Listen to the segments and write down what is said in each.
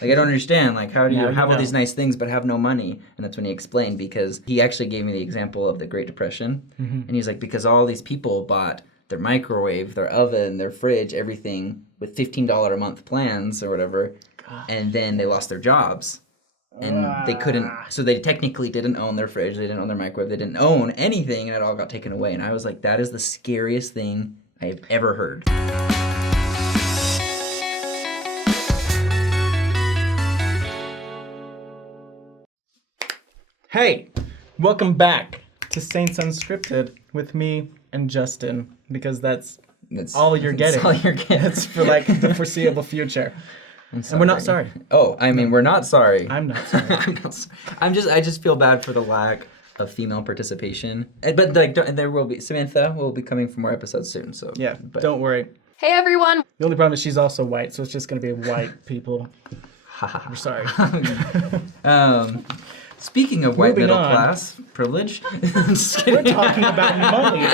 Like, I don't understand. Like, how do you Now you have all know. these nice things but have no money? And that's when he explained, because he actually gave me the example of the Great Depression. And he's like, because all these people bought their microwave, their oven, their fridge, everything with $15 a month plans or whatever. And then they lost their jobs. And they couldn't, so they technically didn't own their fridge, they didn't own their microwave, they didn't own anything, and it all got taken away. And I was like, that is the scariest thing I have ever heard. Hey, welcome back to Saints Unscripted with me and Justin, because that's all you're getting. That's all you're getting. It's for like the foreseeable future. And we're not sorry. Oh, I mean, we're not sorry. I'm not sorry. I just feel bad for the lack of female participation. But like, there will be, Samantha will be coming for more episodes soon. So Yeah, don't worry. Hey everyone! The only problem is she's also white, so it's just going to be white people. We're sorry. Speaking of white Moving middle on. class privilege, I'm just kidding. We're talking about money.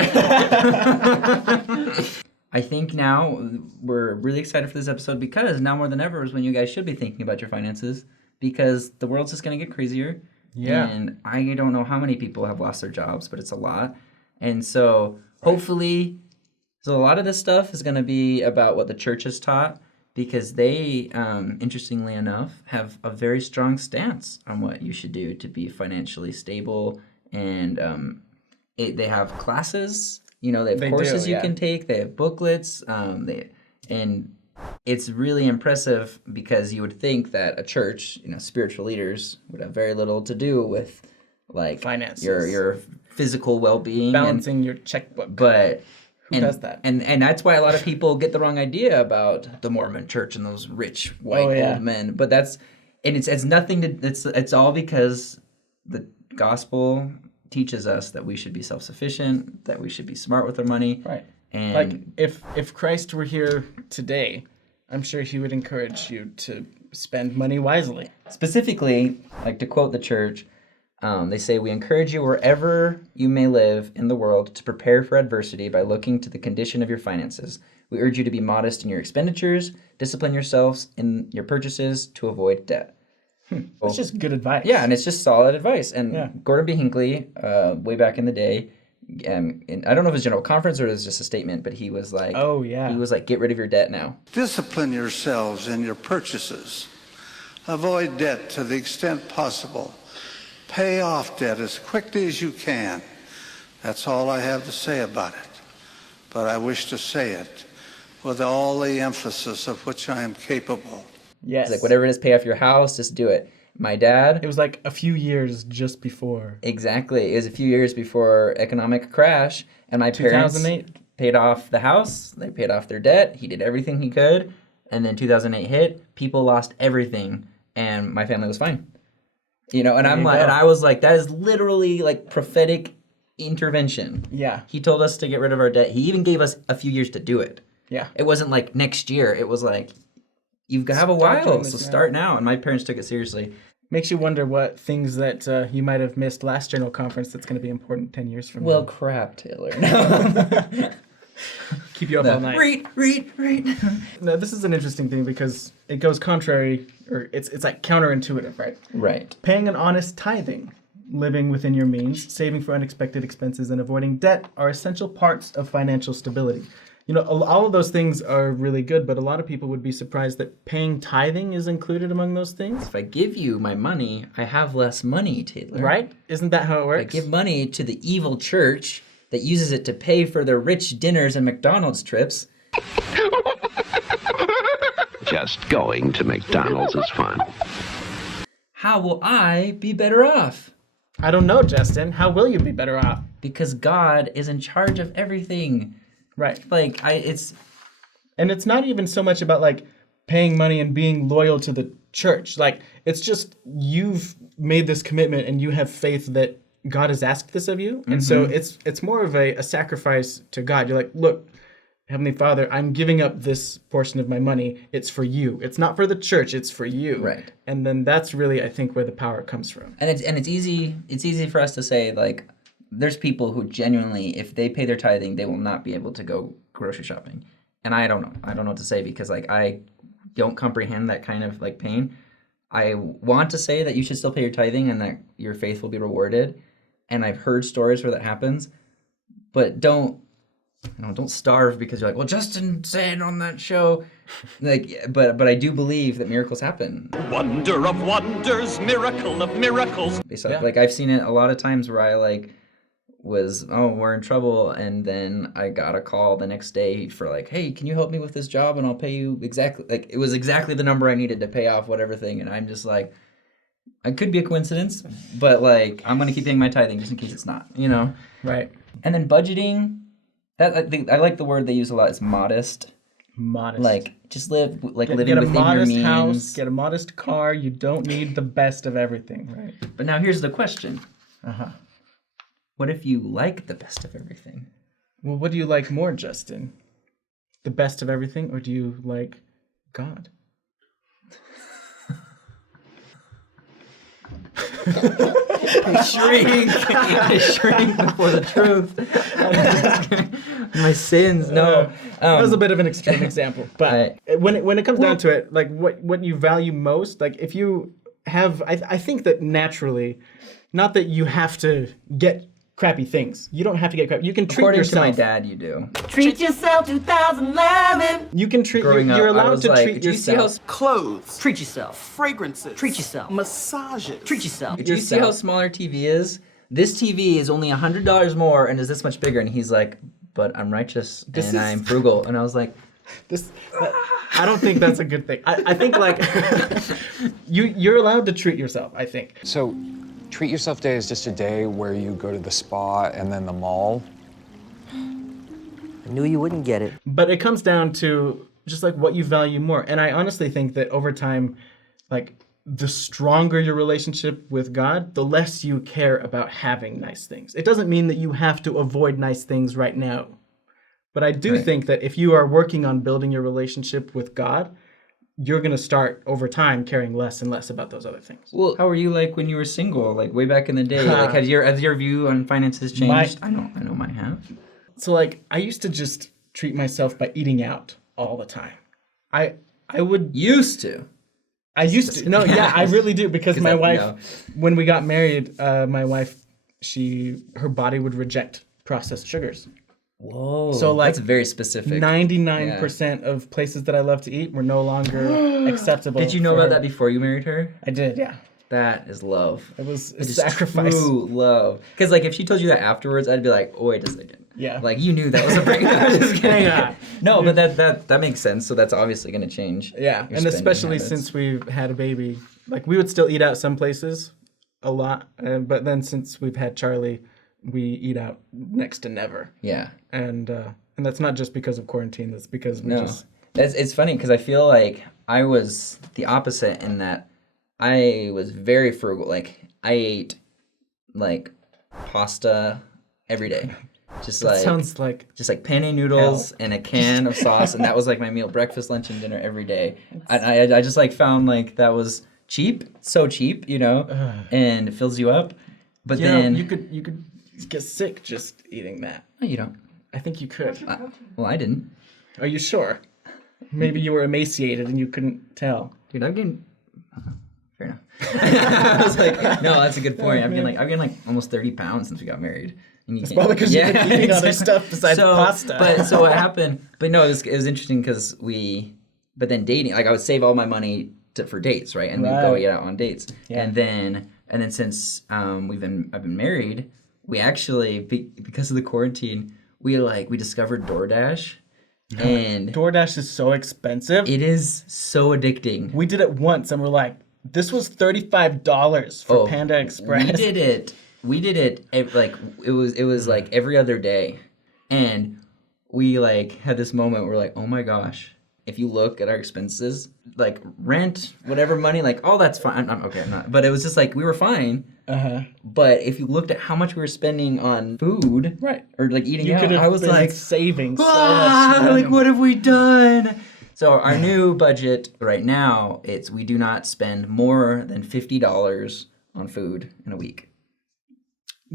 I think now we're really excited for this episode, because now more than ever is when you guys should be thinking about your finances, because the world's just going to get crazier. Yeah. And I don't know how many people have lost their jobs, but it's a lot. And so hopefully, so a lot of this stuff is going to be about what the church has taught, because they, interestingly enough, have a very strong stance on what you should do to be financially stable. And they have classes. You know, they have courses you can take. They have booklets. And it's really impressive, because you would think that a church, you know, spiritual leaders would have very little to do with like Finances. your physical well-being, Balancing your checkbook. but Who does that? And that's why a lot of people get the wrong idea about the Mormon Church and those rich white old men. But it's nothing to it's all because the gospel teaches us that we should be self-sufficient, that we should be smart with our money. Right. And Like, if Christ were here today, I'm sure he would encourage you to spend money wisely. specifically, like to quote the church, they say, "We encourage you wherever you may live in the world to prepare for adversity by looking to the condition of your finances. We urge you to be modest in your expenditures, discipline yourselves in your purchases to avoid debt." That's just good advice. Yeah, and it's just solid advice. And Yeah. Gordon B. Hinckley, way back in the day, and I don't know if it was general conference or it was just a statement, but he was like, Oh, yeah. he was like, get rid of your debt now. Discipline yourselves in your purchases. Avoid debt to the extent possible. Pay off debt as quickly as you can. That's all I have to say about it. But I wish to say it with all the emphasis of which I am capable. Yes. It's like, whatever it is, pay off your house, just do it. My dad, It was like a few years just before. exactly, it was a few years before economic crash, and my parents 2008? paid off the house, they paid off their debt, he did everything he could, and then 2008 hit, people lost everything, and my family was fine. You know, and and I was like, that is literally like prophetic intervention. Yeah. He told us to get rid of our debt. He even gave us a few years to do it. Yeah. It wasn't like next year. It was like, you've got to have a Start doing while, this so now. start now. And my parents took it seriously. Makes you wonder what things that you might have missed last general conference that's going to be important 10 years from Well, now. crap, Taylor. No. Keep you up all night. Read. No, this is an interesting thing because it goes contrary, or it's like counterintuitive, right? Right. Paying an honest tithing, living within your means, saving for unexpected expenses, and avoiding debt are essential parts of financial stability. You know, all of those things are really good, but a lot of people would be surprised that paying tithing is included among those things. If I give you my money, I have less money, Taylor. Right? Isn't that how it I works? give money to the evil church that uses it to pay for their rich dinners and McDonald's trips. Just going to McDonald's is fun. How will I be better off? I don't know, Justin. How will you be better off? Because God is in charge of everything. Right. Like, And it's not even so much about like paying money and being loyal to the church. Like, it's just you've made this commitment and you have faith that God has asked this of you. And so it's more of a sacrifice to God. You're like, look, Heavenly Father, I'm giving up this portion of my money. It's for you. It's not for the church. It's for you. Right. And then that's really, I think, where the power comes from. and it's easy for us to say, like, there's people who genuinely, if they pay their tithing, they will not be able to go grocery shopping. And I don't know. I don't know what to say, because like I don't comprehend that kind of like pain. I want to say that you should still pay your tithing and that your faith will be rewarded. And I've heard stories where that happens, but don't starve because you're like, well, Justin said on that show, like, but I do believe that miracles happen. Wonder of wonders, miracle of miracles. Like I've seen it a lot of times where I like we're in trouble, and then I got a call the next day for like, hey, can you help me with this job and I'll pay you exactly, like it was exactly the number I needed to pay off whatever thing, and I'm just like, it could be a coincidence, but like I'm gonna keep paying my tithing just in case it's not, you know? Right. And then budgeting, that I like the word they use a lot is modest. Modest. Like just living get within your means. House, get a modest car. You don't need the best of everything, right? But now here's the question. Uh-huh. What if you like the best of everything? Well, what do you like more, Justin? The best of everything, or do you like God? I shrink before the truth. My sins, no. That was a bit of an extreme example, but when it comes down to it, like what you value most, like if you have, I think that naturally, not that you have to get crappy things. You don't have to get crappy. You can treat According yourself. to my dad, you do. Treat yourself 2011. You can treat. Growing up, You're I allowed was to like, treat do you see how yourself. Clothes, Treat yourself. fragrances, Treat yourself. massages. Treat yourself. Do you see how small our TV is? This TV is only $100 more and is this much bigger. And he's like, but I'm righteous and I'm frugal. And I was like, I don't think that's a good thing. I think like you're allowed to treat yourself. I think. So, treat yourself day is just a day where you go to the spa and then the mall. I knew you wouldn't get it. But it comes down to just like what you value more. And I honestly think that over time, like the stronger your relationship with God, the less you care about having nice things. It doesn't mean that you have to avoid nice things right now. But I do think that if you are working on building your relationship with God, you're going to start over time caring less and less about those other things. well, how were you like when you were single, like way back in the day? Like has your view on finances changed? I know mine have. So like I used to just treat myself by eating out all the time. I would Used to. I used to. No, yeah, I really do because my wife when we got married, my wife her body would reject processed sugars. Whoa. So like that's very specific. 99% of places that I love to eat were no longer acceptable. Did you know for about her. that before you married her? I did, yeah. That is love. It was a It is sacrifice. true love. Because like if she told you that afterwards, I'd be like, oh, wait a second. Yeah. Like you knew that was a break. I'm just kidding. Yeah. No, but that makes sense. So that's obviously going to change. Yeah, your and spending especially habits. since we've had a baby, like we would still eat out some places a lot, but then since we've had Charlie, we eat out next to never. Yeah. And that's not just because of quarantine. That's because we just. It's funny because I feel like I was the opposite in that I was very frugal. Like I ate like pasta every day. Just like Sounds like penne noodles and a can of sauce, and that was like my meal, breakfast, lunch, and dinner every day. And I just like found like that was cheap, so cheap, you know, and it fills you up. But then you could get sick just eating that. no, you don't. I think you could. Well, I didn't, Are you sure? Maybe you were emaciated and you couldn't tell. dude. I've gained. Fair enough. I was like, no, that's a good point. I've gained like almost 30 pounds since we got married. And you Probably because you've been eating other stuff besides pasta. But so what happened? But no, it was interesting because but then dating, like I would save all my money for dates, right? And we'd go eat out on dates. Yeah. And then since I've been married, we actually because of the quarantine, we discovered DoorDash, and DoorDash is so expensive. it is so addicting. We did it once and we're like, this was $35 for Panda Express. We did it like it was like every other day, and we like had this moment where like, oh my gosh, if you look at our expenses, like rent, whatever money, like all that's fine. I'm not. But it was just like we were fine. But if you looked at how much we were spending on food, Right. or like eating You out, could have I was been like saving so much money. like what have we done? So our new budget right now, we do not spend more than $50 on food in a week.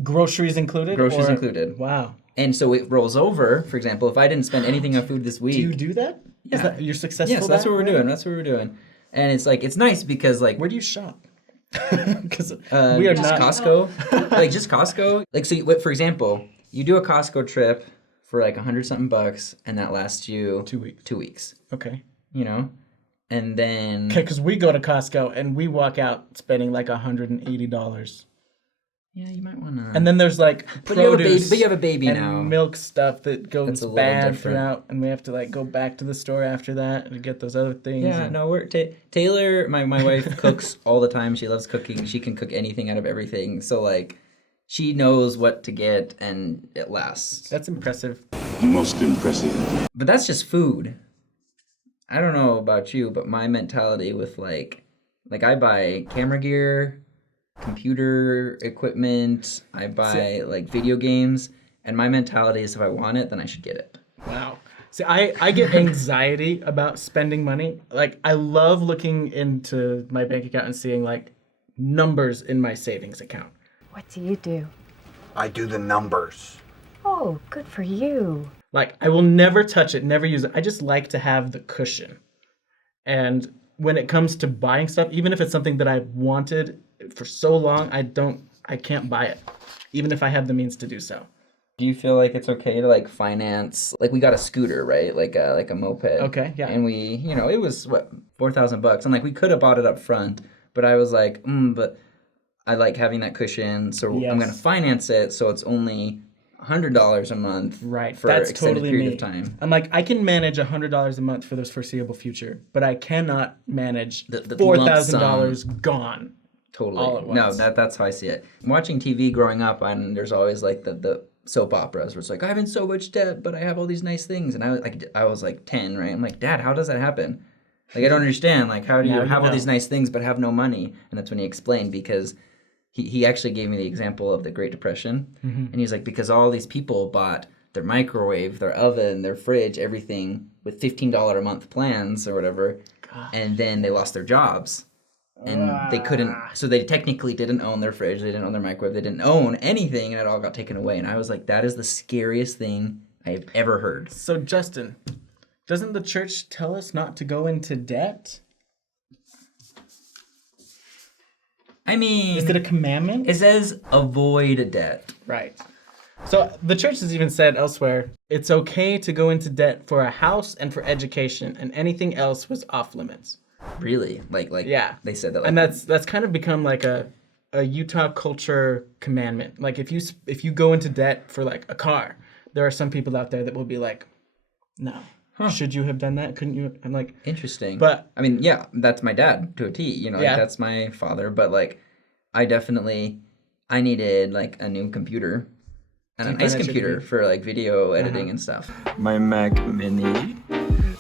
Groceries included? Groceries or- included. Wow. And so it rolls over. For example, if I didn't spend anything on food this week, Do you do that? Is that you're successful? yeah, so that's at what we're that? doing. That's what we're doing. And it's like, it's nice because like, Where do you shop? Because we are just not Costco. Like just Costco. Like, so for example, you do a Costco trip for like $100-something bucks and that lasts you 2 weeks. 2 weeks, Okay. you know? And then, Okay, because we go to Costco and we walk out spending like $180. yeah, you might want to. And then there's like But you have a baby- produce but you have a baby and now. milk stuff that goes That's a little bad different. throughout, and we have to like go back to the store after that to get those other things. Yeah, and- no, we're Taylor. My wife cooks all the time. She loves cooking. She can cook anything out of everything. So like, she knows what to get, and it lasts. That's impressive. Most impressive. But that's just food. I don't know about you, but my mentality with like I buy camera gear, computer equipment. I buy like video games, and my mentality is if I want it, then I should get it. Wow. See, I get anxiety about spending money. Like, I love looking into my bank account and seeing like numbers in my savings account. What do you do? I do the numbers. Oh, good for you. Like, I will never touch it, never use it. I just like to have the cushion. And when it comes to buying stuff, even if it's something that I've wanted for so long, I can't buy it, even if I have the means to do so. Do you feel like it's okay to like finance? Like we got a scooter, right? Like a moped. Okay, yeah. And we, you know, it was what, $4,000, and like we could have bought it up front, but I was like, but I like having that cushion, so Yes. I'm gonna finance it, so it's only $100 a month, Right, for that's an extended totally period me. of time. I'm like, I can manage $100 a month for the foreseeable future, but I cannot manage The $4,000 gone. Totally. all at No, once. that's how I see it. Watching TV growing up, and there's always like the soap operas where it's like, I'm in so much debt, but I have all these nice things. And I was like 10, right? I'm like, Dad, how does that happen? Like, I don't understand. Like, how do you Now you have all know. these nice things but have no money? And that's when he explained, because he actually gave me the example of the Great Depression. And he's like, because all these people bought their microwave, their oven, their fridge, everything with $15 a month plans or whatever. And then they lost their jobs. And they couldn't, so they technically didn't own their fridge, they didn't own their microwave, they didn't own anything, and it all got taken away. And I was like, that is the scariest thing I've ever heard. So, Justin, doesn't the church tell us not to go into debt? I mean, Is it a commandment? it says avoid debt. Right. So the church has even said elsewhere, it's okay to go into debt for a house and for education, and anything else was off limits. Really? Like Yeah. they said that. Like, And that's kind of become like a Utah culture commandment. Like if you go into debt for like a car, there are some people out there that will be like, no, should you have done that? Couldn't you? I'm like, interesting. But I mean, yeah, that's my dad to a T. You know, like, Yeah. that's my father. But like, I needed like a new computer and a you nice finance your computer computer? for like video editing and stuff. My Mac Mini,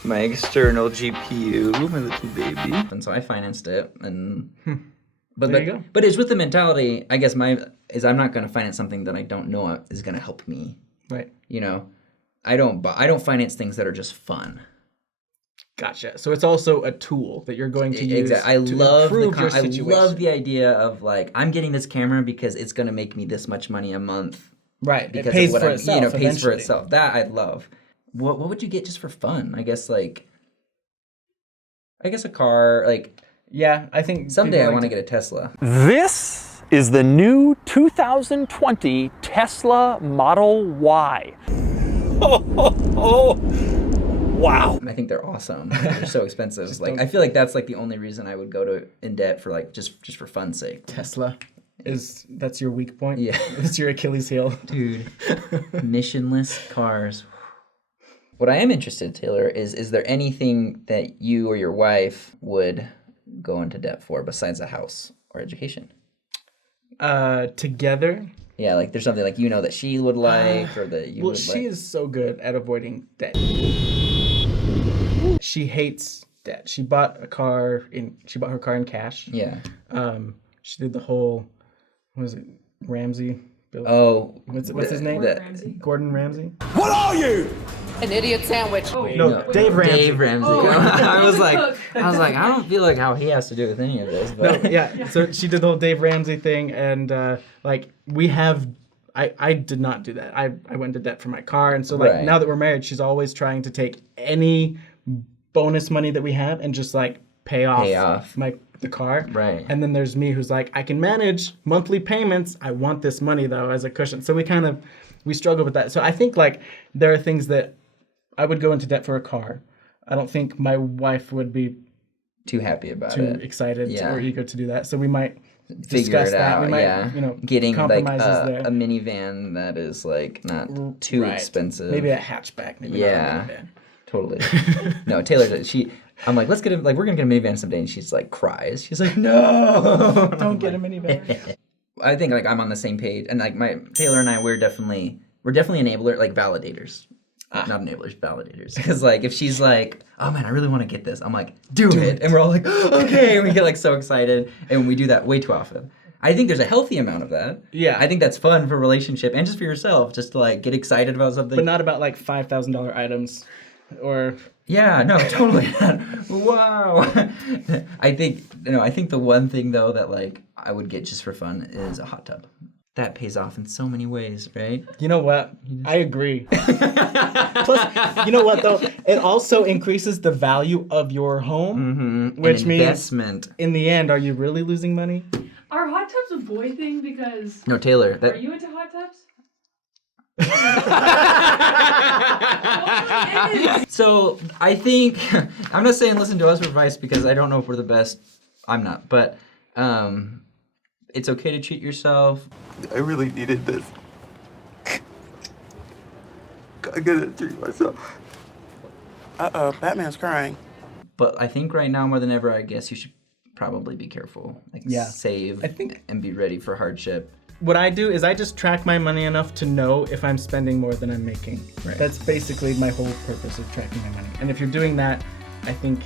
my external GPU, my little baby. And so I financed it, and There you go. but it's with the mentality. I guess I'm not going to finance something that I don't know is going to help me. right. You know, I don't finance things that are just fun. Gotcha. So it's also a tool that you're going to use Exactly. to improve your I situation. love the idea of like, I'm getting this camera because it's going to make me this much money a month. Right. Because It pays of what for I'm, itself. you know, pays for eventually. itself. That I'd love. What would you get just for fun? I guess a car. Like Yeah, I think someday I people want to like get a Tesla. This is the new 2020 Tesla Model Y. Wow. I think they're awesome. They're so expensive. Like I feel like that's like the only reason I would go in debt for like just for fun's sake. Tesla. That's your weak point? Yeah. That's your Achilles heel. Dude, missionless cars. What I am interested, Taylor, is there anything that you or your wife would go into debt for besides a house or education? Together. Yeah, like there's something like that she would like or that you Well, would she like. is so good at avoiding debt. She hates debt. She bought her car in cash. Yeah. She did the whole, what was it, Ramsey? Bill? Oh. What's his name? Gordon Ramsay? What are you? An idiot sandwich. No, Dave Ramsey. Dave Ramsey. I was like, I don't feel like how he has to do with any of this. But No, yeah. So she did the whole Dave Ramsey thing, and like we have, I did not do that. I went into debt for my car, and so like Right. now that we're married, she's always trying to take any bonus money that we have and just like pay off the car. Right. And then there's me who's like, I can manage monthly payments. I want this money though as a cushion. So we struggle with that. So I think like there are things that I would go into debt for a car. I don't think my wife would be too happy about too it. excited Yeah. or eager to do that. So we might Figure discuss it that. out. We might, Yeah. Getting like compromises there. a minivan that is like not too Right. expensive. Maybe a hatchback. Maybe Yeah. not a minivan. Totally. No, Taylor, I'm like, let's get we're gonna get a minivan someday, and she's like cries. She's like, no, Don't get a minivan. I think like I'm on the same page, and like Taylor and I, we're definitely enabler, like validators. Not enablers, validators. Because like if she's like, oh man, I really want to get this, I'm like, do it, and we're all like, okay, and we get like so excited, and we do that way too often. I think there's a healthy amount of that. Yeah. I think that's fun for a relationship and just for yourself, just to like get excited about something. But not about like $5,000 items or... Yeah, no, totally not. Wow. I think the one thing though that like I would get just for fun is a hot tub. That pays off in so many ways, right? You know what? I agree. Plus, you know what though? It also increases the value of your home, which means in the end, are you really losing money? Are hot tubs a boy thing? Because no, Taylor. Are you into hot tubs? So I think I'm not saying listen to us for advice because I don't know if we're the best. I'm not, but it's okay to treat yourself. I really needed this. I gotta treat myself. Uh-oh, Batman's crying. But I think right now more than ever, I guess you should probably be careful. Like save and be ready for hardship. What I do is I just track my money enough to know if I'm spending more than I'm making. Right. That's basically my whole purpose of tracking my money. And if you're doing that, I think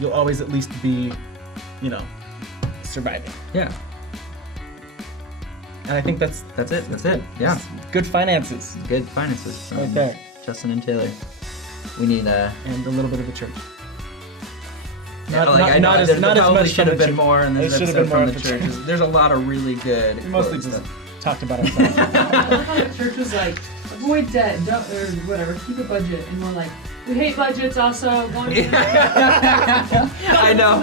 you'll always at least be, surviving. Yeah. And I think that's it. That's it. Yeah. Good finances. Good finances. Right there. Justin and Taylor. We need and a little bit of a church. Not as much should have been more in this episode from the church. churches. There's a lot of really good. We mostly just talked about ourselves. The church was like, avoid debt, or whatever, keep a budget, and we're like, we hate budgets also. I know.